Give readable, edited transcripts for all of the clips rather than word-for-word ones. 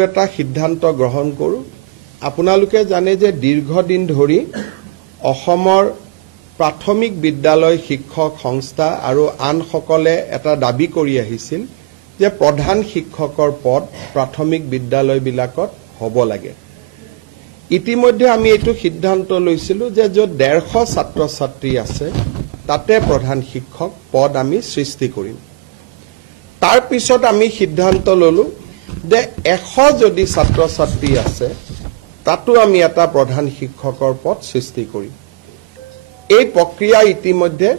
এটা সিদ্ধান্ত গ্ৰহণ কৰো আপোনালোকে জানে যে দীৰ্ঘদিন ধৰি অসমৰ প্ৰাথমিক বিদ্যালয় শিক্ষক সংস্থা আৰু আনসকলে এটা দাবী কৰি আহিছিল যে প্ৰধান শিক্ষকৰ পদ প্ৰাথমিক বিদ্যালয়বিলাকত হ'ব লাগে। ইতিমধ্যে আমি এইটো সিদ্ধান্ত লৈছিলো যে য'ত 150 ছাত্ৰ ছাত্ৰী আছে তাতে প্ৰধান শিক্ষক পদ আমি সৃষ্টি কৰিম। তাৰ পিছত আমি সিদ্ধান্ত ললো যে 100 যদি ছাত্ৰ ছাত্ৰী আছে তাতো আমি এটা প্ৰধান শিক্ষকৰ পদ সৃষ্টি কৰিম। এই প্ৰক্ৰিয়া ইতিমধ্যে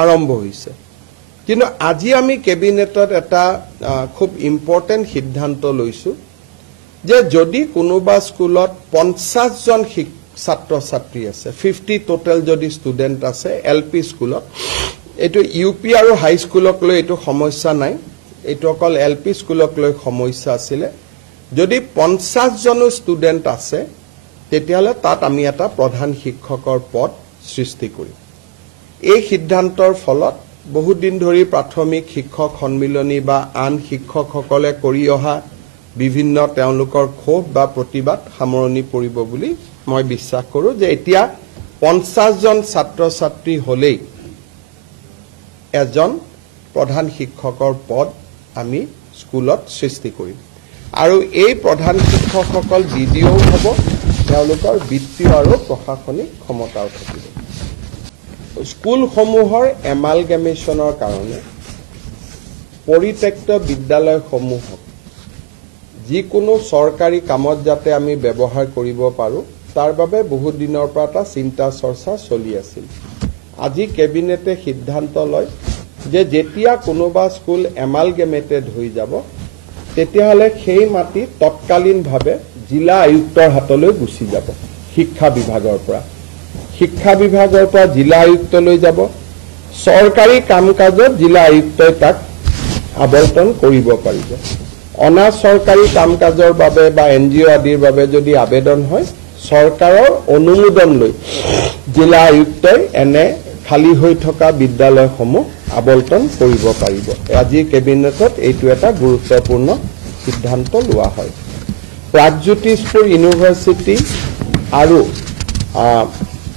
আৰম্ভ হৈছে, কিন্তু আজি আমি কেবিনেটত এটা খুব ইম্পৰ্টেন্ট সিদ্ধান্ত লৈছো যে যদি কোনোবা স্কুলত 50 জন ছাত্ৰ ছাত্ৰী আছে, 50 টোটাল যদি ষ্টুডেন্ট আছে এলপি স্কুলত, এইটো ইউপি আৰু হাই স্কুলক লৈ এইটো সমস্যা নাই, এইটো অকল এলপি স্কুলক লৈ সমস্যা আছিলে। যদি 50 জন ষ্টুডেন্ট আছে তেতিয়াহলে তাত আমি এটা প্ৰধান শিক্ষকৰ পদ সৃষ্টি কৰিম। এই সিদ্ধান্তৰ ফলত বহুত দিন ধৰি প্ৰাথমিক শিক্ষক সন্মিলনী বা আন শিক্ষকসকলে কৰি অহা বিভিন্ন তেওঁলোকৰ ক্ষোভ বা প্ৰতিবাদ সামৰণি পৰিব বুলি মই বিশ্বাস কৰো যে এতিয়া 50 জন ছাত্ৰ ছাত্ৰী হলেই এজন প্ৰধান শিক্ষকৰ পদ আমি স্কুলত সৃষ্টি কৰিম। আৰু এই প্ৰধান শিক্ষকসকল বিডিও হ'ব, তেওঁলোকৰ বিত্তীয় আৰু প্ৰশাসনিক ক্ষমতাও থাকিব। স্কুলসমূহৰ এমালগেমেশ্যনৰ কাৰণে পৰিত্যক্ত বিদ্যালয়সমূহক যিকোনো চৰকাৰী কামত যাতে আমি ব্যৱহাৰ কৰিব পাৰো তাৰ বাবে বহুত দিনৰ পৰা এটা চিন্তা চৰ্চা চলি আছিল। আজি কেবিনেটে সিদ্ধান্ত লয় যে যেতিয়া কোনোবা স্কুল এমালগেমেটেড হৈ যাব তেতিয়াহলে সেই মাটি তৎকালীনভাৱে জিলা আয়ুক্তৰ হাতলৈ গুচি যাব। শিক্ষা বিভাগৰ পৰা জিলা আয়ুক্তলৈ যাব। চৰকাৰী কাম কাজত জিলা আয়ুক্তই তাক আবণ্টন কৰিব পাৰিব। অনা চৰকাৰী কাম কাজৰ বাবে বা এনজিঅ আদিৰ বাবে যদি আবেদন হয় চৰকাৰৰ অনুমোদন লৈ জিলা আয়ুক্তই এনে খালী হৈ থকা বিদ্যালয়সমূহ আবণ্টন কৰিব পাৰিব। আজি কেবিনেটত এইটো এটা গুৰুত্বপূৰ্ণ সিদ্ধান্ত লোৱা হয়। প্ৰাগজ্যোতিষপুৰ ইউনিভাৰ্চিটি আৰু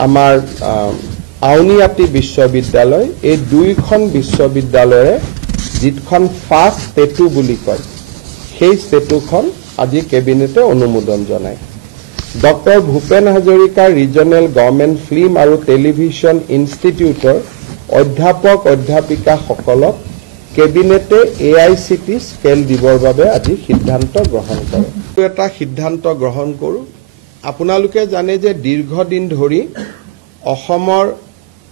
আমাৰ আউনীআটী বিশ্ববিদ্যালয়, এই দুইখন বিশ্ববিদ্যালয়ৰে যিখন ফাৰ্ষ্ট ষ্টেটু বুলি কয় সেই ষ্টেটুখন আজি কেবিনেটে অনুমোদন জনায়। Doctor Bhupen Hazarika regional government film আৰু টেলিভিছন ইনষ্টিটিউটৰ অধ্যাপক অধ্যাপিকাসকলক কেবিনেটে AICT স্কেল দিবৰ বাবে আজি সিদ্ধান্ত গ্ৰহণ কৰে। এটা সিদ্ধান্ত গ্ৰহণ কৰো আপোনালোকে জানে যে দীৰ্ঘদিন ধৰি অসমৰ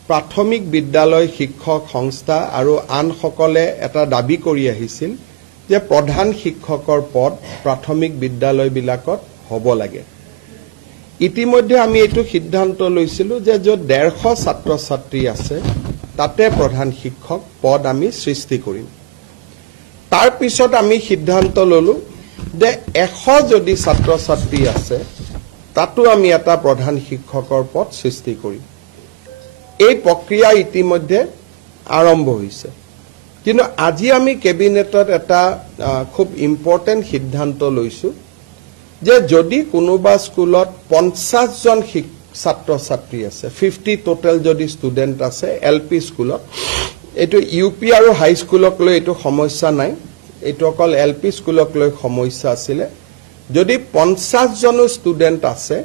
প্ৰাথমিক বিদ্যালয় শিক্ষক সংস্থা আৰু আনসকলে এটা দাবী কৰি আহিছিল যে প্ৰধান শিক্ষকৰ পদ প্ৰাথমিক বিদ্যালয়বিলাকত হ'ব লাগে। ইতিমধ্যে আমি এইটো সিদ্ধান্ত লৈছিলো যে য'ত 150 ছাত্ৰ ছাত্ৰী আছে তাতে প্ৰধান শিক্ষক পদ আমি সৃষ্টি কৰিম। তাৰ পিছত আমি সিদ্ধান্ত ললো যে 100 যদি ছাত্ৰ ছাত্ৰী আছে তাতো আমি এটা প্ৰধান শিক্ষকৰ পদ সৃষ্টি কৰিম। এই প্ৰক্ৰিয়া ইতিমধ্যে আৰম্ভ হৈছে, কিন্তু আজি আমি কেবিনেটত এটা খুব ইম্পৰ্টেন্ট সিদ্ধান্ত লৈছো যে যদি কোনোবা স্কুলত 50 জন ছাত্ৰ ছাত্ৰী আছে, 50 টোটাল যদি ষ্টুডেন্ট আছে এলপি স্কুলত, এইটো ইউপি আৰু হাই স্কুলক লৈ এইটো সমস্যা নাই, এইটো অকল এলপি স্কুলক লৈ সমস্যা আছিলে। যদি 50 জন ষ্টুডেন্ট আছে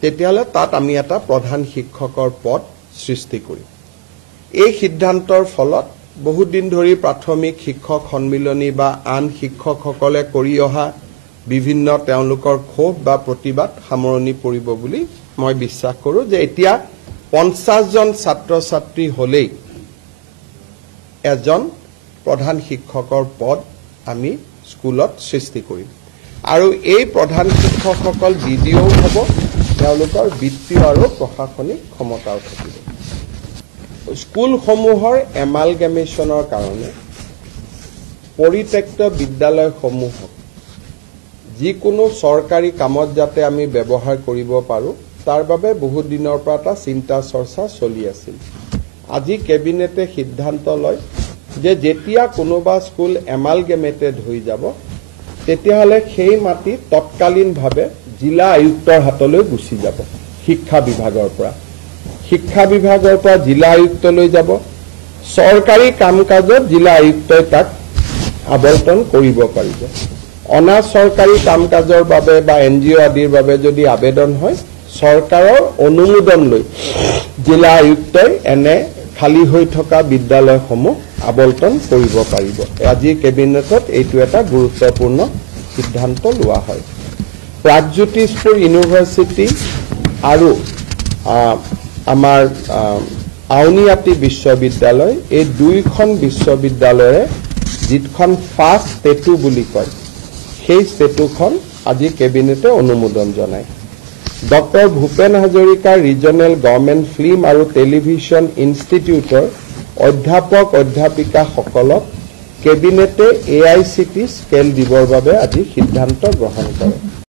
তেতিয়াহলে তাত আমি এটা প্ৰধান শিক্ষকৰ পদ সৃষ্টি কৰিম। এই সিদ্ধান্তৰ ফলত বহুত দিন ধৰি প্ৰাথমিক শিক্ষক সন্মিলনী বা আন শিক্ষকসকলে কৰি অহা বিভিন্ন তেওঁলোকৰ ক্ষোভ বা প্ৰতিবাদ সামৰণি পৰিব বুলি মই বিশ্বাস কৰো যে এতিয়া 50 জন ছাত্ৰ ছাত্ৰী হলেই এজন প্ৰধান শিক্ষকৰ পদ আমি স্কুলত সৃষ্টি কৰিম। আৰু এই প্ৰধান শিক্ষকসকল বিডিও হ'ব, তেওঁলোকৰ বিত্তীয় আৰু প্ৰশাসনিক ক্ষমতাও থাকিব। স্কুলসমূহৰ এমালগেমেশ্যনৰ কাৰণে পৰিত্যক্ত বিদ্যালয়সমূহক যিকোনো চৰকাৰী কামত যাতে আমি ব্যৱহাৰ কৰিব পাৰো তাৰ বাবে বহুত দিনৰ পৰা এটা চিন্তা চৰ্চা চলি আছিল। আজি কেবিনেটে সিদ্ধান্ত লয় যে যেতিয়া কোনোবা স্কুল এমালগেমেটেড হৈ যাব তেতিয়াহ'লে সেই মাটি তৎকালীনভাৱে জিলা আয়ুক্তৰ হাতলৈ গুচি যাব। শিক্ষা বিভাগৰ পৰা জিলা আয়ুক্তলৈ যাব। চৰকাৰী কাম কাজত জিলা আয়ুক্তই তাক আবণ্টন কৰিব পাৰিব। অনা চৰকাৰী কাম কাজৰ বাবে বা NGO আদিৰ বাবে যদি আবেদন হয়, চৰকাৰৰ অনুমোদন লৈ জিলা আয়ুক্তই এনে খালী হৈ থকা বিদ্যালয়সমূহ আবণ্টন কৰিব পাৰিব। আজি কেবিনেটত এইটো এটা গুৰুত্বপূৰ্ণ সিদ্ধান্ত লোৱা হয়। প্ৰাগজ্যোতিষপুৰ ইউনিভাৰ্চিটি আৰু আমাৰ আউনীআটী বিশ্ববিদ্যালয়, এই দুইখন বিশ্ববিদ্যালয়ৰে যিখন ফাৰ্ষ্ট ষ্টেটু বুলি কয়, সেই ষ্টেটুখন আজি কেবিনেটে অনুমোদন জনায়। Doctor Bhupen Hazarika regional government film আৰু টেলিভিছন ইনষ্টিটিউটৰ অধ্যাপক অধ্যাপিকাসকলক কেবিনেটে AICT স্কেল দিবৰ বাবে আজি সিদ্ধান্ত গ্ৰহণ কৰে।